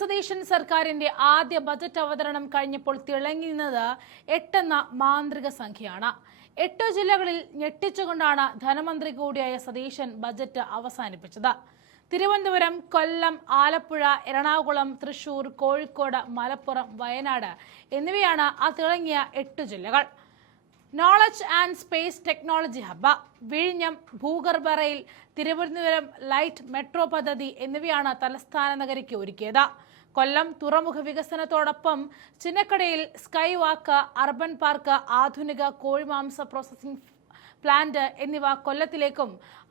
സതീശൻ സർക്കാരിന്റെ ആദ്യ ബജറ്റ് അവതരണം കഴിഞ്ഞപ്പോൾ തിളങ്ങുന്നത് 8 എന്ന മാന്ത്രിക സംഖ്യയാണ്. 8 ജില്ലകളിൽ ഞെട്ടിച്ചുകൊണ്ടാണ് ധനമന്ത്രി കൂടിയായ സതീശൻ ബജറ്റ് അവസാനിപ്പിച്ചത്. തിരുവനന്തപുരം, കൊല്ലം, ആലപ്പുഴ, എറണാകുളം, തൃശൂർ, കോഴിക്കോട്, മലപ്പുറം, വയനാട് എന്നിവയാണ് ആ തിളങ്ങിയ 8 ജില്ലകൾ. Knowledge and space technology hub, വിഴിഞ്ഞം, ഭൂഗർഭ റെയിൽ, തിരുവനന്തപുരം ലൈറ്റ് മെട്രോ പദ്ധതി എന്നിവയാണ് തലസ്ഥാന നഗരിക്ക് ഒരുക്കിയത്. കൊല്ലം തുറമുഖ വികസനത്തോടൊപ്പം ചിന്നക്കടയിൽ സ്കൈ വാക്ക്, അർബൻ പാർക്ക്, ആധുനിക കോഴിമാംസ പ്രോസസിംഗ് പ്ലാന്റ് എന്നിവ കൊല്ലത്തിലേക്കും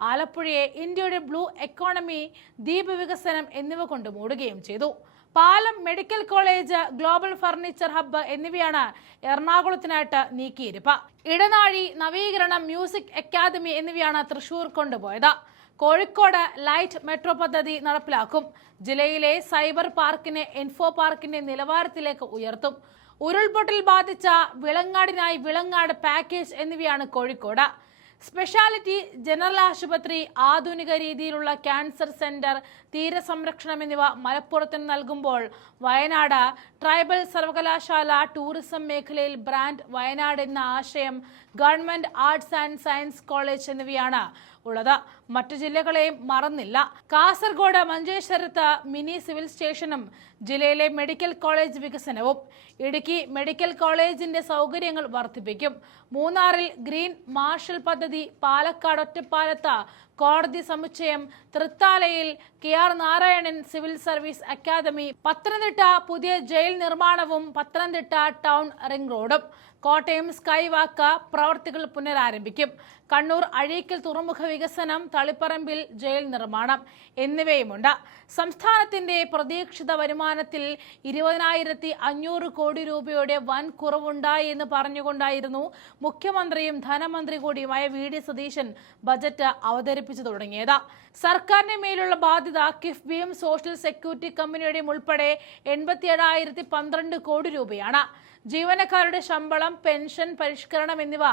ആലപ്പുഴയെ ഇന്ത്യയുടെ ബ്ലൂ എക്കോണമി, ദ്വീപ് വികസനം എന്നിവ കൊണ്ട് മൂടുകയും ചെയ്തു. പാലം, medical college, global furniture hub എന്നിവയാണ് എറണാകുളത്തിനായിട്ട് നീക്കിയിരിപ്പ്. ഇടനാഴി, നവീകരണം, മ്യൂസിക് അക്കാദമി എന്നിവയാണ് തൃശൂർ കൊണ്ടുപോയത്. കോഴിക്കോട് ലൈറ്റ് മെട്രോ പദ്ധതി നടപ്പിലാക്കും. ജില്ലയിലെ സൈബർ പാർക്കിനെ ഇൻഫോ പാർക്കിന്റെ നിലവാരത്തിലേക്ക് ഉയർത്തും. ഉരുൾപൊട്ടൽ ബാധിച്ച വിളങ്ങാടിനായി വിളങ്ങാട് പാക്കേജ് എന്നിവയാണ് കോഴിക്കോട്. സ്പെഷ്യാലിറ്റി ജനറൽ ആശുപത്രി, ആധുനിക രീതിയിലുള്ള ക്യാൻസർ സെന്റർ, തീരസംരക്ഷണം എന്നിവ മലപ്പുറത്തിന് നൽകുമ്പോൾ വയനാട് ട്രൈബൽ സർവകലാശാല, ടൂറിസം മേഖലയിൽ ബ്രാൻഡ് വയനാട് എന്ന ആശയം, government arts and science college എന്നിവയാണ് ഉള്ളത്. മറ്റു ജില്ലകളെയും മറന്നില്ല. കാസർഗോഡ് മഞ്ചേശ്വരത്ത് മിനി സിവിൽ സ്റ്റേഷനും ജില്ലയിലെ മെഡിക്കൽ കോളേജ് വികസനവും. ഇടുക്കി മെഡിക്കൽ കോളേജിന്റെ സൗകര്യങ്ങൾ വർദ്ധിപ്പിക്കും. മൂന്നാറിൽ ഗ്രീൻ മാർഷൽ പദ്ധതി, പാലക്കാട് ഒറ്റപ്പാലത്ത് കോടതി സമുച്ചയം, തൃത്താലയിൽ KR Narayanan civil service academy, Pathanamthitta പുതിയ ജയിൽ നിർമ്മാണവും പത്തനംതിട്ട ടൗൺ റിംഗ് റോഡും, കോട്ടയം സ്കൈ വാക്ക് പ്രവർത്തികൾ പുനരാരംഭിക്കും. കണ്ണൂർ അഴീക്കൽ തുറമുഖ വികസനം, തളിപ്പറമ്പിൽ ജയിൽ നിർമ്മാണം എന്നിവയുമുണ്ട്. സംസ്ഥാനത്തിന്റെ പ്രതീക്ഷിത വരുമാനത്തിൽ 20,500 കോടി രൂപയുടെ വൻ കുറവുണ്ടായി എന്ന് പറഞ്ഞുകൊണ്ടായിരുന്നു മുഖ്യമന്ത്രിയും ധനമന്ത്രി കൂടിയുമായ VD സതീശൻ ബജറ്റ് അവതരിപ്പിച്ചു തുടങ്ങിയത്. സർക്കാരിന് മേലുള്ള ബാധ്യത കിഫ്ബിയും സോഷ്യൽ സെക്യൂരിറ്റി കമ്പനിയുടെയും ഉൾപ്പെടെ 87,012 കോടി രൂപയാണ്. ജീവനക്കാരുടെ ശമ്പളം, പെൻഷൻ പരിഷ്കരണം എന്നിവ,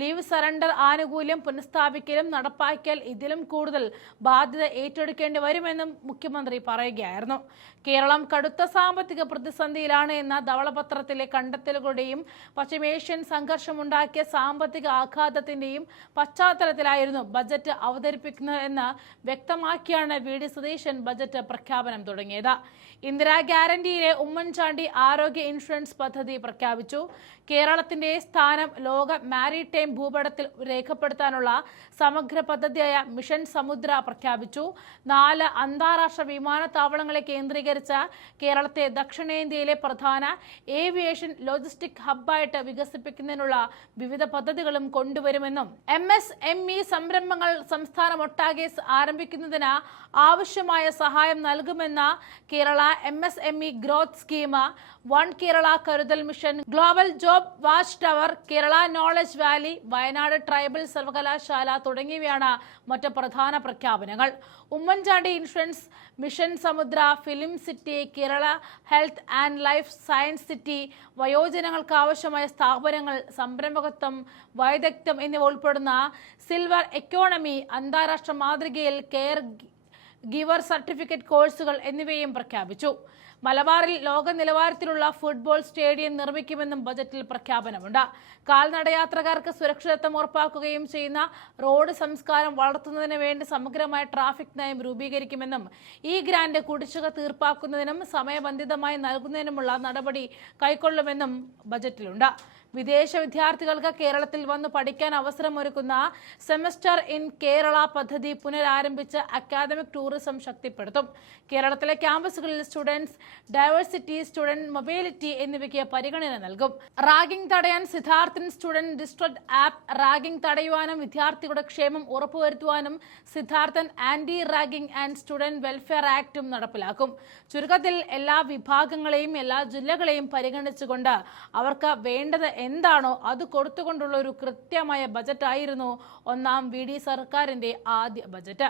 ലീവ് സറണ്ടർ ആനുകൂല്യം പുനഃസ്ഥാപിക്കലും നടപ്പാക്കിയാൽ ഇതിലും കൂടുതൽ ബാധ്യത ഏറ്റെടുക്കേണ്ടി വരുമെന്നും മുഖ്യമന്ത്രി പറയുകയായിരുന്നു. കേരളം കടുത്ത സാമ്പത്തിക പ്രതിസന്ധിയിലാണ് എന്ന ധവളപത്രത്തിലെ കണ്ടെത്തലുകളുടെയും പശ്ചിമേഷ്യൻ സംഘർഷമുണ്ടാക്കിയ സാമ്പത്തിക ആഘാതത്തിന്റെയും പശ്ചാത്തലത്തിലായിരുന്നു ബജറ്റ് അവതരിപ്പിക്കുന്നതെന്ന് വ്യക്തമാക്കിയാണ് VD സതീശൻ ബജറ്റ് പ്രഖ്യാപനം തുടങ്ങിയത്. ഇന്ദിരാ ഗ്യാരണ്ടിയിലെ ഉമ്മൻചാണ്ടി ആരോഗ്യ ഇൻഷുറൻസ് പദ്ധതി പ്രഖ്യാപിച്ചു. കേരളത്തിന്റെ സ്ഥാനം ലോക മാരിടൈം ഭൂപടത്തിൽ രേഖപ്പെടുത്താനുള്ള സമഗ്ര പദ്ധതിയായ മിഷൻ സമുദ്ര പ്രഖ്യാപിച്ചു. 4 അന്താരാഷ്ട്ര വിമാനത്താവളങ്ങളെ കേന്ദ്രീകരിച്ച കേരളത്തെ ദക്ഷിണേന്ത്യയിലെ പ്രധാന ഏവിയേഷൻ ലോജിസ്റ്റിക് ഹബ്ബായിട്ട് വികസിപ്പിക്കുന്നതിനുള്ള വിവിധ പദ്ധതികളും കൊണ്ടുവരുമെന്നും MSME സംരംഭങ്ങൾ സംസ്ഥാനമൊട്ടാകെ ആരംഭിക്കുന്നതിന് ആവശ്യമായ സഹായം നൽകുമെന്ന Kerala MSME growth scheme, one Kerala കരുതൽ mission, global job watch tower, Kerala knowledge Valley, Wayanad tribal സർവകലാശാല തുടങ്ങിയവയാണ് മറ്റ് പ്രധാന പ്രഖ്യാപനങ്ങൾ. ഉമ്മൻചാണ്ടി ഇൻഷുറൻസ്, മിഷൻ സമുദ്ര, film city, Kerala health and life science city, വയോജനങ്ങൾക്ക് ആവശ്യമായ സ്ഥാപനങ്ങൾ, സംരംഭകത്വം, വൈദഗ്ധ്യം എന്നിവ ഉൾപ്പെടുന്ന സിൽവർ എക്കോണമി, അന്താരാഷ്ട്ര മാതൃകയിൽ കെയർ ഗിവർ സർട്ടിഫിക്കറ്റ് കോഴ്സുകൾ എന്നിവയും പ്രഖ്യാപിച്ചു. മലബാറിൽ ലോക നിലവാരത്തിലുള്ള ഫുട്ബോൾ സ്റ്റേഡിയം നിർമ്മിക്കുമെന്നും ബജറ്റിൽ പ്രഖ്യാപനമുണ്ട്. കാൽനടയാത്രക്കാർക്ക് സുരക്ഷിതത്വം ഉറപ്പാക്കുകയും ചെയ്യുന്ന റോഡ് സംസ്കാരം വളർത്തുന്നതിന് വേണ്ടി സമഗ്രമായ ട്രാഫിക് നയം രൂപീകരിക്കുമെന്നും ഈ ഗ്രാന്റ് കുടിശ്ശിക തീർപ്പാക്കുന്നതിനും സമയബന്ധിതമായി നൽകുന്നതിനുമുള്ള നടപടി കൈക്കൊള്ളുമെന്നും ബജറ്റിലുണ്ട്. വിദേശ വിദ്യാർത്ഥികൾക്ക് കേരളത്തിൽ വന്ന് പഠിക്കാൻ അവസരമൊരുക്കുന്ന സെമസ്റ്റർ ഇൻ കേരള പദ്ധതി പുനരാരംഭിച്ച് അക്കാദമിക് ടൂറിസം ശക്തിപ്പെടുത്തും. കേരളത്തിലെ ക്യാമ്പസുകളിൽ സ്റ്റുഡൻസ് ഡൈവേഴ്സിറ്റി, സ്റ്റുഡന്റ് മൊബിലിറ്റി എന്നിവയ്ക്ക് പരിഗണന നൽകും. റാഗിംഗ് തടയാൻ Siddharthan student district app, ragging തടയുവാനും വിദ്യാർത്ഥികളുടെ ക്ഷേമം ഉറപ്പുവരുത്തുവാനും Siddharthan anti ragging and student welfare ആക്ടും നടപ്പിലാക്കും. ചുരുക്കത്തിൽ എല്ലാ വിഭാഗങ്ങളെയും എല്ലാ ജില്ലകളെയും പരിഗണിച്ചുകൊണ്ട് അവർക്ക് വേണ്ടത് എന്താണോ അത് കൊടുത്തുകൊണ്ടുള്ള ഒരു കൃത്യമായ ബജറ്റായിരുന്നു ഒന്നാം VD സർക്കാരിന്റെ ആദ്യ ബജറ്റ്.